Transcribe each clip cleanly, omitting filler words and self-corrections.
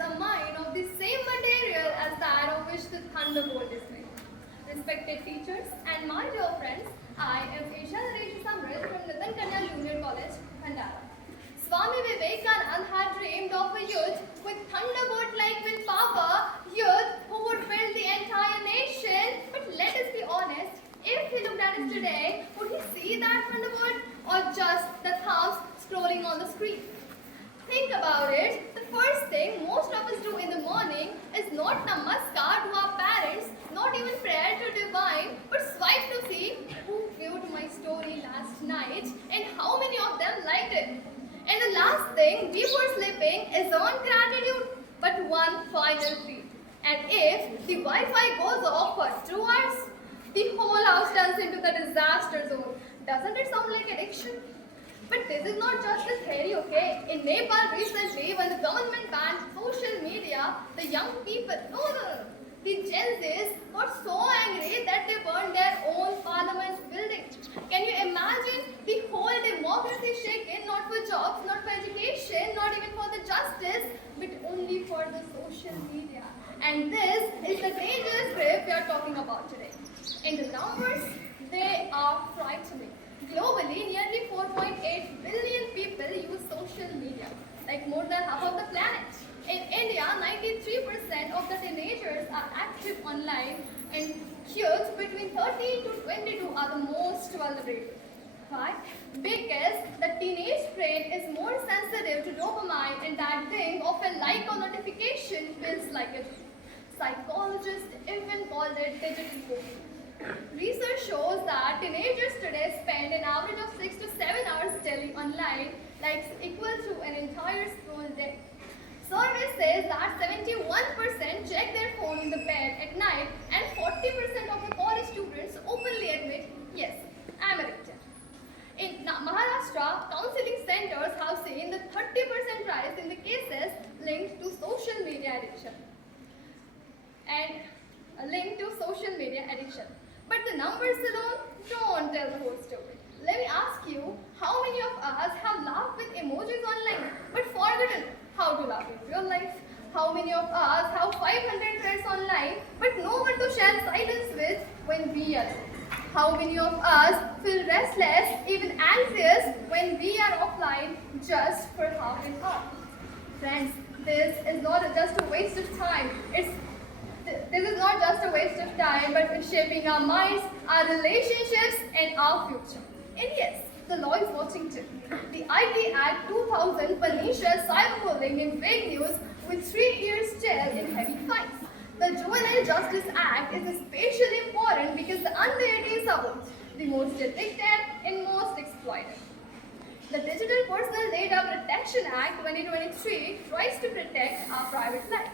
a mind of the same material as that of which the thunderbolt is made. Respected teachers and my dear friends, I am Isha Samrit from Junior College, Bhandara. Swami Vivekananda had dreamed of a youth with thunderbolt-like willpower, youth who would build the entire nation. But let us be honest, if he looked at it today, would he see that thunderbolt or just the thumbs scrolling on the screen? Think about it. The first thing most of us do in the morning is not namaskar to our parents, not even prayer to divine, but swipe to see who viewed my story last night and how many of them liked it. And the last thing before sleeping is on gratitude, but one final treat. And if the Wi-Fi goes off for 2 hours, the whole house turns into the disaster zone. Doesn't it sound like addiction? But this is not just a theory, okay? In Nepal recently, when the government banned social media, the young people, the Gen Zs got so angry that they burned their own parliament building. Can you imagine the whole democracy shaken, not for jobs, not for education, not even for the justice, but only for the social media. And this is the dangerous grip we are talking about today. And the numbers, they are frightening. Globally, nearly 4.8 billion people use social media, like more than half of the planet. In India, 93% of the teenagers are active online, and youths between 13 to 22 are the most vulnerable. Why? Because the teenage brain is more sensitive to dopamine, and that thing of a like or notification feels like a dream. Psychologists even called it digital coping. Research shows that teenagers today spend an average of 6 to 7 hours daily online, like equal to an entire school day. Survey says that 71% check their phone in the bed at night, and 40% of the college students openly admit, yes, I am addicted. In Maharashtra, counseling centers have seen the 30% rise in the cases linked to social media addiction. But the numbers alone don't tell the whole story. Let me ask you, how many of us have laughed with emojis online but forgotten how to laugh in real life? How many of us have 500 friends online but no one to share silence with when we are alone? How many of us feel restless, even anxious when we are offline just for half an hour? Friends, this is not just a waste of time. This is not just a waste of time, but it's shaping our minds, our relationships, and our future. And yes, the law is watching too. The IT Act 2000 punishes cyberbullying and fake news with 3 years jail and heavy fines. The Juvenile Justice Act is especially important because the under 18s are both the most addicted and most exploited. The Digital Personal Data Protection Act 2023 tries to protect our private life.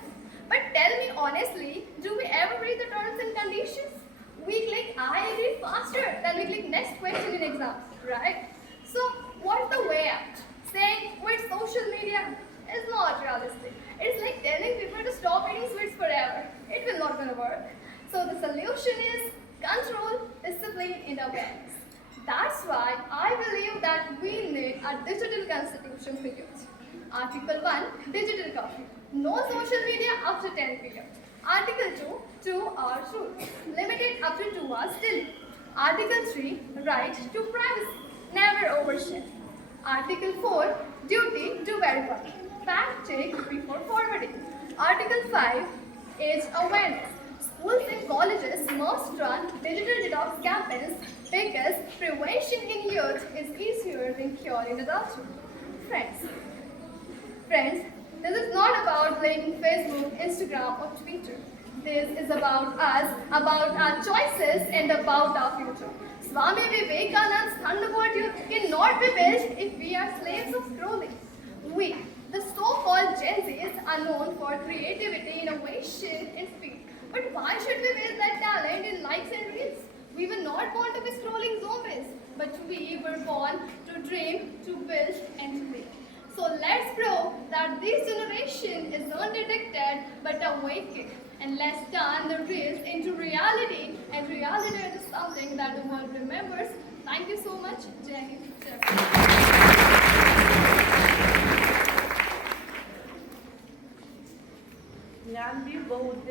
But tell me honestly, do we ever read the terms and conditions? We click I agree faster than we click next question in exams, right? So what's the way out? Saying quit social media is not realistic. It's like telling people to stop eating sweets forever. It will not gonna work. So the solution is control, discipline, and awareness. That's why I believe that we need a digital constitution for youth. Article 1, digital curfew. No social media after 10 p.m. Article 2, 2-hour rule. Limited up to 2 hours daily. Article 3, right to privacy. Never overshare. Article 4, duty to verify. Fact check before forwarding. Article 5, age awareness. Schools and colleges must run digital detox campaigns because prevention in youth is easier than cure in adulthood. Friends, this is not about blaming Facebook, Instagram, or Twitter. This is about us, about our choices, and about our future. Swami Vivekananda's Thunderbolt Youth cannot be built if we are slaves of scrolling. We, the so-called Gen Zs, are known for creativity, innovation, and speed. But why should we waste that talent in likes and reels? We were not born to be scrolling zombies, but we were born to dream, to build, and to make. So let's prove that this generation is not detected but awakened. And let's turn the reels into reality. And reality is something that the world remembers. Thank you so much. Jai Hind. ज्ञान भी बहुउद्देशीय